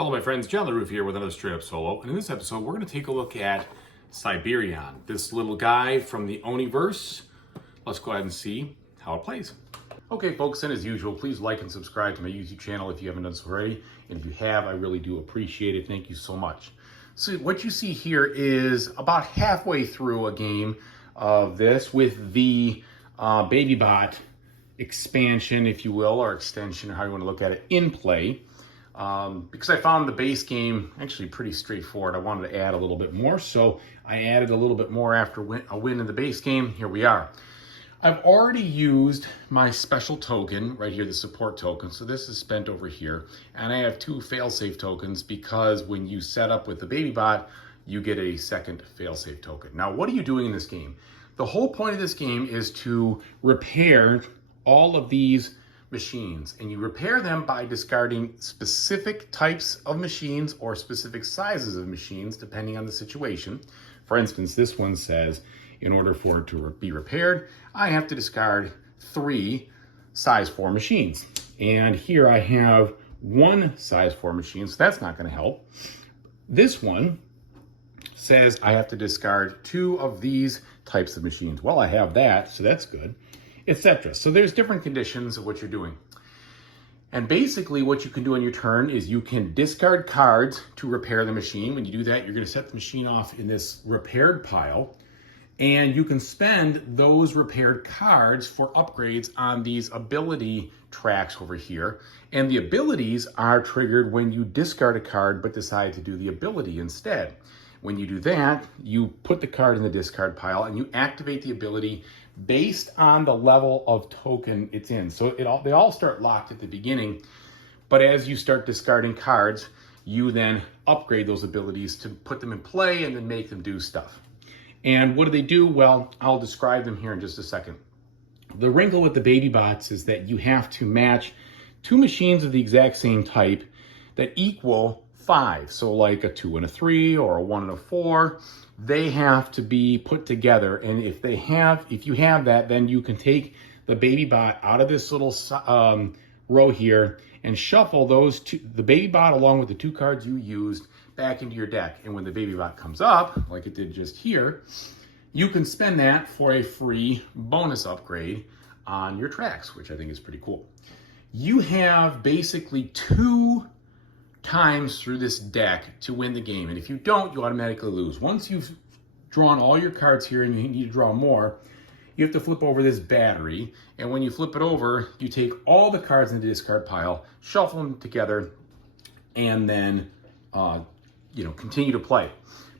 Hello my friends, John LaRuffa here with another straight up solo, and in this episode we're going to take a look at Cyberion, this little guy from the Oniverse. Let's go ahead and see how it plays. Okay folks, and as usual, please like and subscribe to my YouTube channel if you haven't done so already, and if you have, I really do appreciate it. Thank you so much. So what you see here is about halfway through a game of this with the BabyBot expansion, if you will, or extension, or how you want to look at it, in play. Because I found the base game actually pretty straightforward. I wanted to add a little bit more, so I added a little bit more after a win in the base game. Here we are. I've already used my special token right here, the support token, so this is spent over here, and I have two failsafe tokens because when you set up with the BabyBot, you get a second failsafe token. Now, what are you doing in this game? The whole point of this game is to repair all of these machines, and you repair them by discarding specific types of machines or specific sizes of machines depending on the situation. For instance, this one says in order for it to be repaired, I have to discard 3 size 4 machines, and here I have 1 size 4 machine, so that's not going to help. This one says I have to discard 2 of these types of machines. Well, I have that, so that's good, etc. So there's different conditions of what you're doing. And basically what you can do on your turn is you can discard cards to repair the machine. When you do that, you're going to set the machine off in this repaired pile, and you can spend those repaired cards for upgrades on these ability tracks over here. And the abilities are triggered when you discard a card but decide to do the ability instead. When you do that, you put the card in the discard pile and you activate the ability based on the level of token it's in. So they all start locked at the beginning, but as you start discarding cards, you then upgrade those abilities to put them in play and then make them do stuff. And what do they do? Well, I'll describe them here in just a second. The wrinkle with the BabyBots is that you have to match 2 machines of the exact same type that equal 5. So like a 2 and a 3 or a 1 and a 4, they have to be put together. And if you have that, then you can take the BabyBot out of this little row here and shuffle those two, the BabyBot along with the 2 cards you used, back into your deck. And when the BabyBot comes up, like it did just here, you can spend that for a free bonus upgrade on your tracks, which I think is pretty cool. You have basically 2 times through this deck to win the game, and if you don't, you automatically lose. Once you've drawn all your cards here and you need to draw more, you have to flip over this battery, and when you flip it over, you take all the cards in the discard pile, shuffle them together, and then continue to play.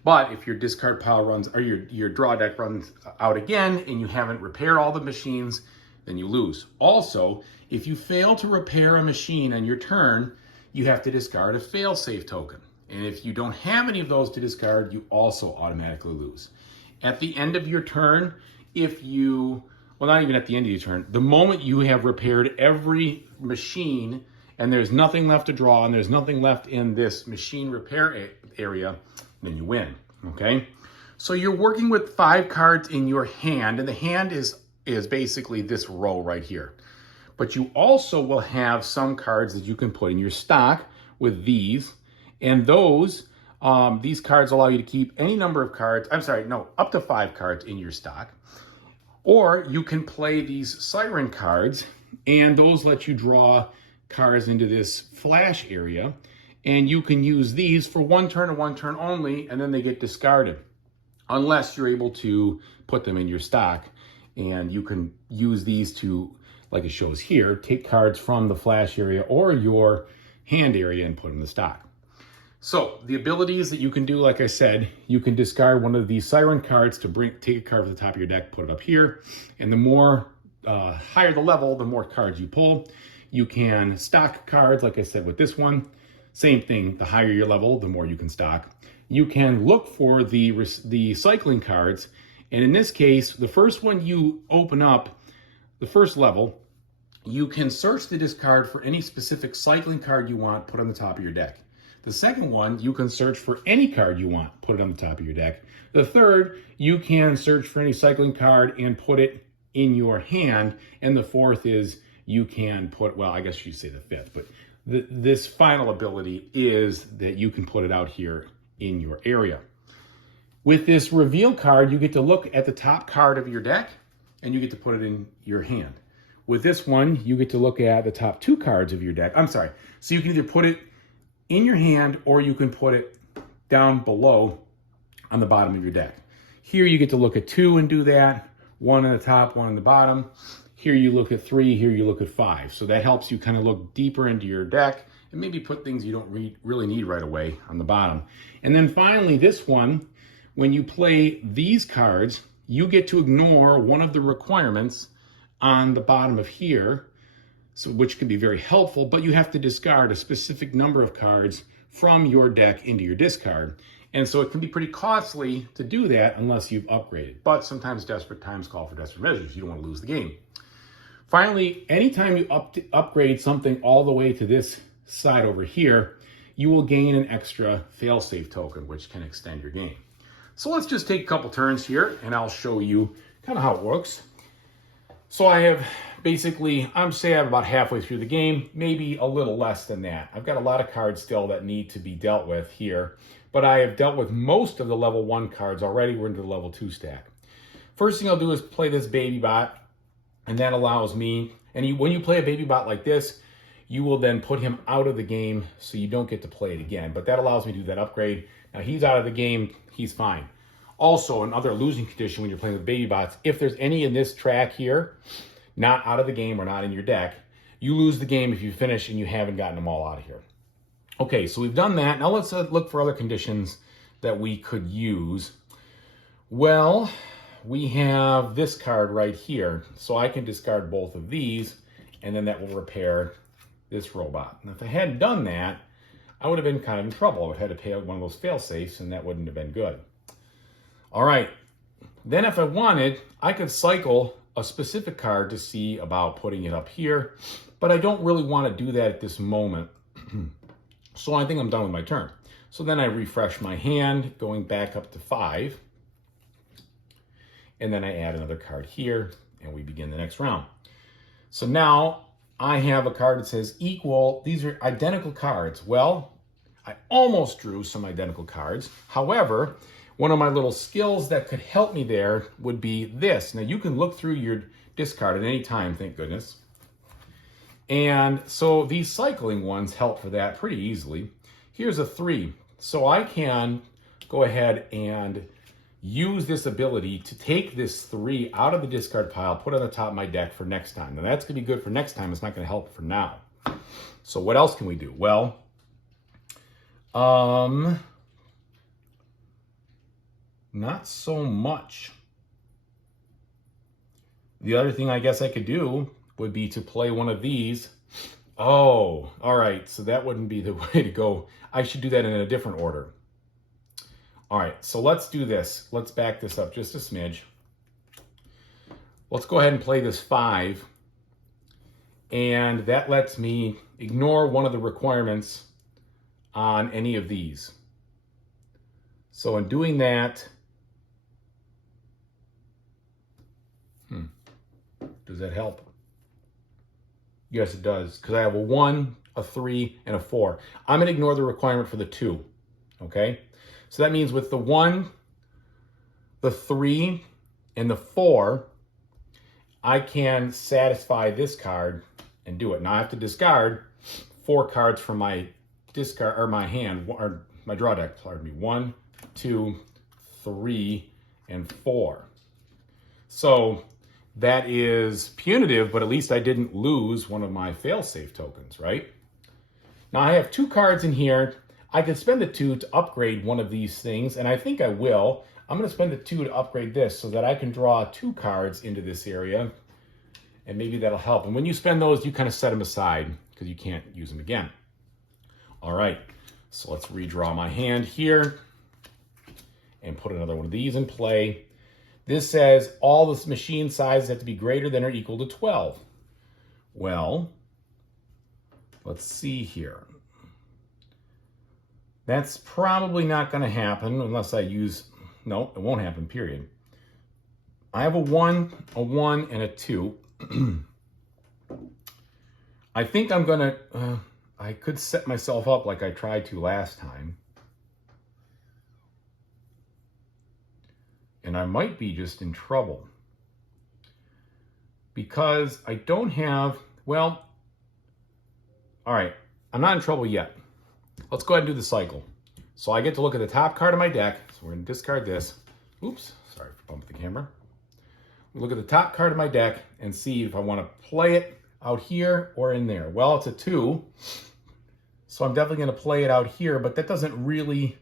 But if your discard pile runs, or your draw deck runs out again and you haven't repaired all the machines, then you lose. Also, if you fail to repair a machine on your turn, you have to discard a fail-safe token. And if you don't have any of those to discard, you also automatically lose. At the end of your turn, not even at the end of your turn, the moment you have repaired every machine and there's nothing left to draw and there's nothing left in this machine repair area, then you win, okay? So you're working with 5 cards in your hand, and the hand is basically this row right here. But you also will have some cards that you can put in your stock with these, and these cards allow you to keep any number of cards, up to 5 cards in your stock. Or you can play these siren cards, and those let you draw cards into this flash area, and you can use these for 1 turn and 1 turn only, and then they get discarded, unless you're able to put them in your stock. And you can use these to, like it shows here, take cards from the flash area or your hand area and put them in the stock. So the abilities that you can do, like I said, you can discard one of these siren cards to take a card from the top of your deck, put it up here, and the more higher the level, the more cards you pull. You can stock cards, like I said with this one. Same thing, the higher your level, the more you can stock. You can look for the cycling cards, and in this case, the first one you open up, the first level, you can search the discard for any specific cycling card you want, put on the top of your deck. The second one, you can search for any card you want, put it on the top of your deck. The third, you can search for any cycling card and put it in your hand. And the fourth is you can put, well, I guess you say the fifth, but this final ability is that you can put it out here in your area. With this reveal card, you get to look at the top card of your deck and you get to put it in your hand. With this one, you get to look at the top 2 cards of your deck. I'm sorry. So you can either put it in your hand or you can put it down below on the bottom of your deck. Here you get to look at 2 and do that. 1 on the top, 1 on the bottom. Here you look at 3, here you look at 5. So that helps you kind of look deeper into your deck and maybe put things you don't really need right away on the bottom. And then finally, this one, when you play these cards, you get to ignore one of the requirements on the bottom of here, so which can be very helpful, but you have to discard a specific number of cards from your deck into your discard. And so it can be pretty costly to do that unless you've upgraded. But sometimes desperate times call for desperate measures. You don't want to lose the game. Finally, anytime you upgrade something all the way to this side over here, you will gain an extra failsafe token, which can extend your game. So let's just take a couple turns here and I'll show you kind of how it works. So I have basically, I'm about halfway through the game, maybe a little less than that. I've got a lot of cards still that need to be dealt with here, but I have dealt with most of the level 1 cards already. We're into the level 2 stack. First thing I'll do is play this baby bot, and that allows me, and when you play a baby bot like this, you will then put him out of the game so you don't get to play it again. But that allows me to do that upgrade. Now he's out of the game, he's fine. Also, another losing condition when you're playing with baby bots, if there's any in this track here, not out of the game or not in your deck, you lose the game if you finish and you haven't gotten them all out of here. Okay, so we've done that. Now let's look for other conditions that we could use. Well, we have this card right here. So I can discard both of these, and then that will repair this robot. And if I hadn't done that, I would have been kind of in trouble. I would have had to pay out one of those fail safes, and that wouldn't have been good. All right, then if I wanted, I could cycle a specific card to see about putting it up here, but I don't really want to do that at this moment. So I think I'm done with my turn. So then I refresh my hand, going back up to 5, and then I add another card here, and we begin the next round. So now I have a card that says equal. These are identical cards. Well, I almost drew some identical cards. However, one of my little skills that could help me there would be this. Now you can look through your discard at any time, thank goodness. And so these cycling ones help for that pretty easily. Here's a 3. So I can go ahead and use this ability to take this 3 out of the discard pile, put it on the top of my deck for next time. Now that's gonna be good for next time. It's not gonna help for now. So what else can we do? Well, not so much. The other thing I guess I could do would be to play one of these. Oh, all right. So that wouldn't be the way to go. I should do that in a different order. All right. So let's do this. Let's back this up just a smidge. Let's go ahead and play this 5. And that lets me ignore one of the requirements on any of these. So in doing that, does that help? Yes, it does, because I have a 1, a 3, and a 4. I'm going to ignore the requirement for the 2, okay? So that means with the 1, the 3, and the 4, I can satisfy this card and do it. Now I have to discard 4 cards from my discard, or my hand, or my draw deck, pardon me. 1, 2, 3, and 4. So that is punitive, but at least I didn't lose one of my fail-safe tokens, right? Now I have 2 cards in here. I could spend the 2 to upgrade one of these things, and I think I will. I'm going to spend the 2 to upgrade this so that I can draw 2 cards into this area, and maybe that'll help. And when you spend those, you kind of set them aside because you can't use them again. All right, so let's redraw my hand here and put another one of these in play. This says all the machine sizes have to be greater than or equal to 12. Well, let's see here. That's probably not going to happen unless I use, no, it won't happen, period. I have a 1, and a 2. I think I'm going to, I could set myself up like I tried to last time. And I might be just in trouble. Because I don't have, well, all right, I'm not in trouble yet. Let's go ahead and do the cycle. So I get to look at the top card of my deck. So we're going to discard this. Oops, sorry for bumping the camera. Look at the top card of my deck and see if I want to play it out here or in there. Well, it's a 2, so I'm definitely going to play it out here, but that doesn't really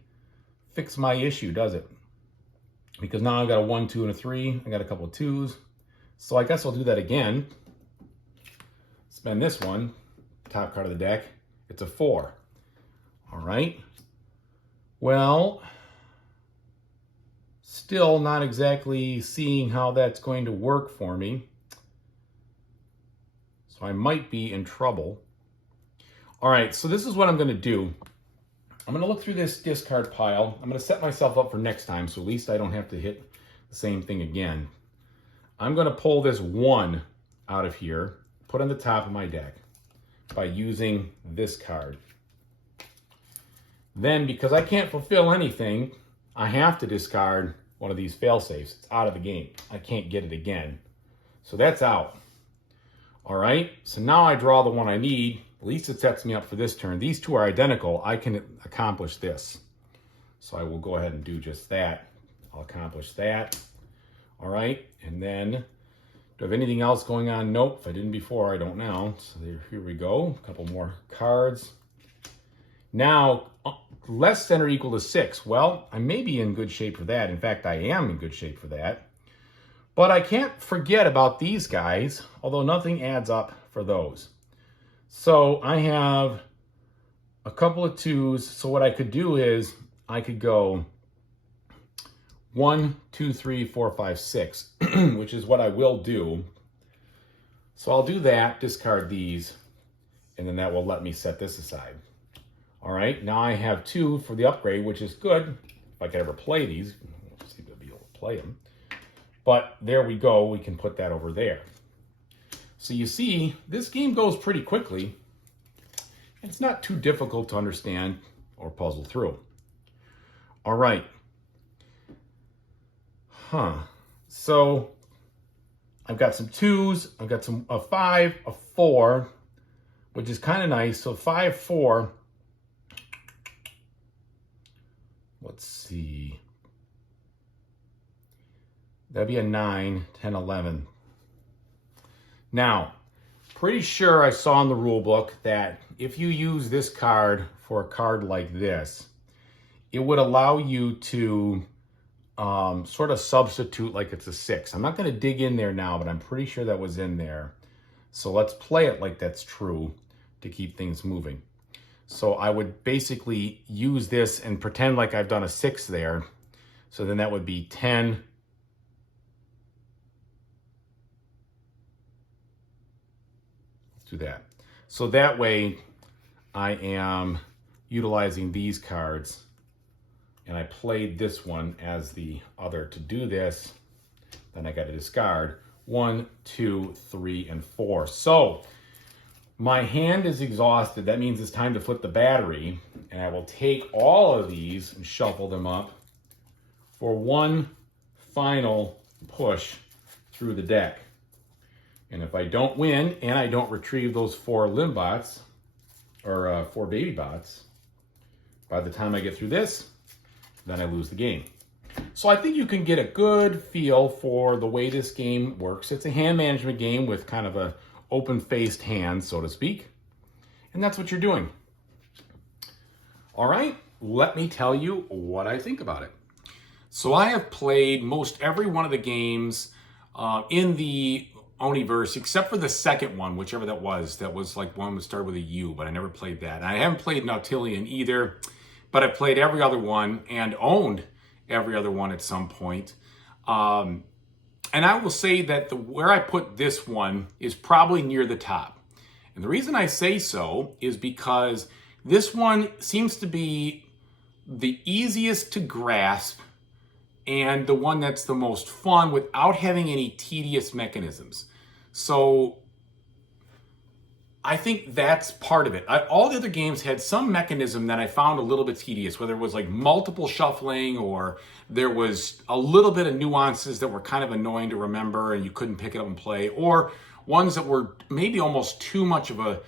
fix my issue, does it? Because now I've got a 1, 2, and a 3. I got a couple of 2s. So I guess I'll do that again. Spend this one, top card of the deck. It's a 4. All right. Well, still not exactly seeing how that's going to work for me. So I might be in trouble. All right, so this is what I'm going to do. I'm going to look through this discard pile. I'm going to set myself up for next time, so at least I don't have to hit the same thing again. I'm going to pull this 1 out of here, put on the top of my deck by using this card. Then, because I can't fulfill anything, I have to discard one of these fail-safes. It's out of the game. I can't get it again. So that's out. All right, so now I draw the one I need. At least it sets me up for this turn. These two are identical. I can accomplish this. So I will go ahead and do just that. I'll accomplish that. All right, and then do I have anything else going on? Nope, if I didn't before, I don't now. So here we go, a couple more cards. Now, less than or equal to 6. Well, I may be in good shape for that. In fact, I am in good shape for that. But I can't forget about these guys, although nothing adds up for those. So I have a couple of 2s. So what I could do is I could go 1, 2, 3, 4, 5, 6, which is what I will do. So I'll do that, discard these, and then that will let me set this aside. All right, now I have 2 for the upgrade, which is good. If I could ever play these, we'll see if I'll be able to play them. But there we go, we can put that over there. So you see, this game goes pretty quickly. It's not too difficult to understand or puzzle through. All right. So I've got some 2s, I've got a 5, a 4, which is kind of nice. So 5, 4. Let's see. That'd be a 9, 10, 11. Now, pretty sure I saw in the rule book that if you use this card for a card like this, it would allow you to sort of substitute like it's a 6. I'm not going to dig in there now, but I'm pretty sure that was in there. So let's play it like that's true to keep things moving. So I would basically use this and pretend like I've done a 6 there. So then that would be 10. Let's do that. So that way I am utilizing these cards, and I played this one as the other. To do this, then I got to discard 1, 2, 3, and 4. So my hand is exhausted. That means it's time to flip the battery, and I will take all of these and shuffle them up for one final push through the deck. And if I don't win and I don't retrieve those 4 limbots, or 4 baby bots, by the time I get through this, then I lose the game. So I think you can get a good feel for the way this game works. It's a hand management game with kind of a open-faced hand, so to speak. And that's what you're doing. All right, let me tell you what I think about it. So I have played most every one of the games in the Oniverse, except for the second one, whichever that was like one that started with a U, but I never played that. And I haven't played Nautilian either, but I've played every other one and owned every other one at some point. And I will say that where I put this one is probably near the top. And the reason I say so is because this one seems to be the easiest to grasp and the one that's the most fun without having any tedious mechanisms. So I think that's part of it. All the other games had some mechanism that I found a little bit tedious, whether it was like multiple shuffling or there was a little bit of nuances that were kind of annoying to remember and you couldn't pick it up and play, or ones that were maybe almost too much of a,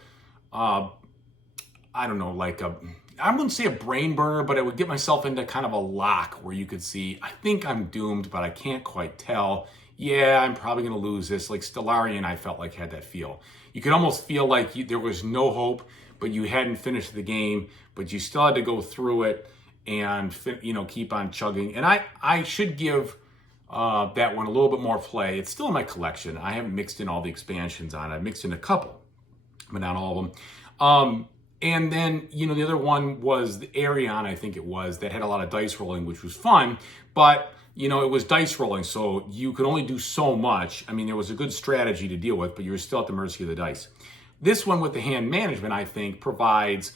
I don't know, like I wouldn't say a brain burner, but I would get myself into kind of a lock where you could see, I think I'm doomed, but I can't quite tell. Yeah, I'm probably going to lose this. Like Stellarion, I felt like had that feel. You could almost feel like there was no hope, but you hadn't finished the game, but you still had to go through it and keep on chugging. And I should give that one a little bit more play. It's still in my collection. I haven't mixed in all the expansions on it. I've mixed in a couple, but not all of them. And then, the other one was the Arion, I think it was, that had a lot of dice rolling, which was fun, but it was dice rolling, so you could only do so much. I mean, there was a good strategy to deal with, but you were still at the mercy of the dice. This one with the hand management, I think, provides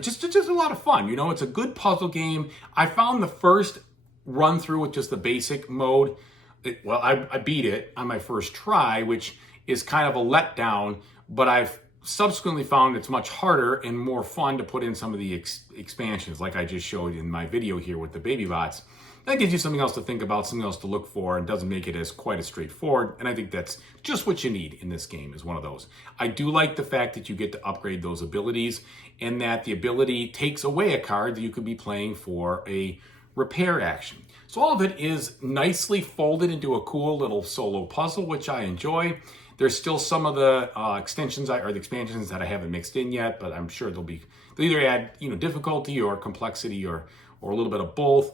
just a lot of fun. It's a good puzzle game. I found the first run through with just the basic mode, I beat it on my first try, which is kind of a letdown, but I've subsequently found it's much harder and more fun to put in some of the expansions, like I just showed in my video here with the baby bots. That gives you something else to think about, something else to look for, and doesn't make it as quite as straightforward. And I think that's just what you need in this game, is one of those. I do like the fact that you get to upgrade those abilities, and that the ability takes away a card that you could be playing for a repair action. So all of it is nicely folded into a cool little solo puzzle, which I enjoy. There's still some of the expansions that I haven't mixed in yet, but I'm sure they'll either add difficulty or complexity or a little bit of both.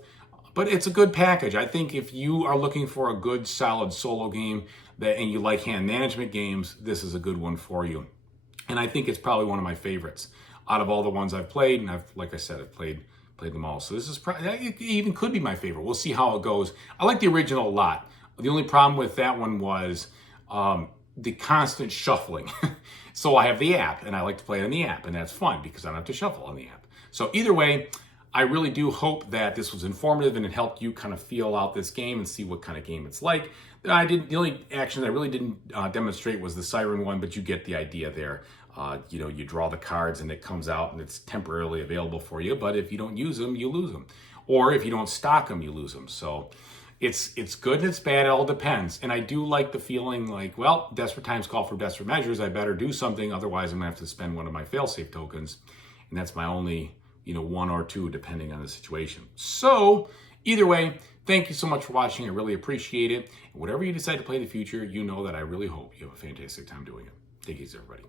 But it's a good package. I think if you are looking for a good, solid solo game and you like hand management games, this is a good one for you. And I think it's probably one of my favorites out of all the ones I've played. And like I said, I've played them all. So this is it even could be my favorite. We'll see how it goes. I like the original a lot. The only problem with that one was the constant shuffling. So I have the app, and I like to play it on the app, and that's fun because I don't have to shuffle on the app. So either way, I really do hope that this was informative and it helped you kind of feel out this game and see what kind of game it's like. The only action I really didn't demonstrate was the siren one, but you get the idea there. You draw the cards and it comes out and it's temporarily available for you, but if you don't use them, you lose them. Or if you don't stock them, you lose them. So it's good and it's bad, it all depends. And I do like the feeling like, well, desperate times call for desperate measures. I better do something, otherwise I'm gonna have to spend one of my failsafe tokens. And that's my only one or two, depending on the situation. So either way, thank you so much for watching. I really appreciate it. And whatever you decide to play in the future, that I really hope you have a fantastic time doing it. Take it easy, everybody.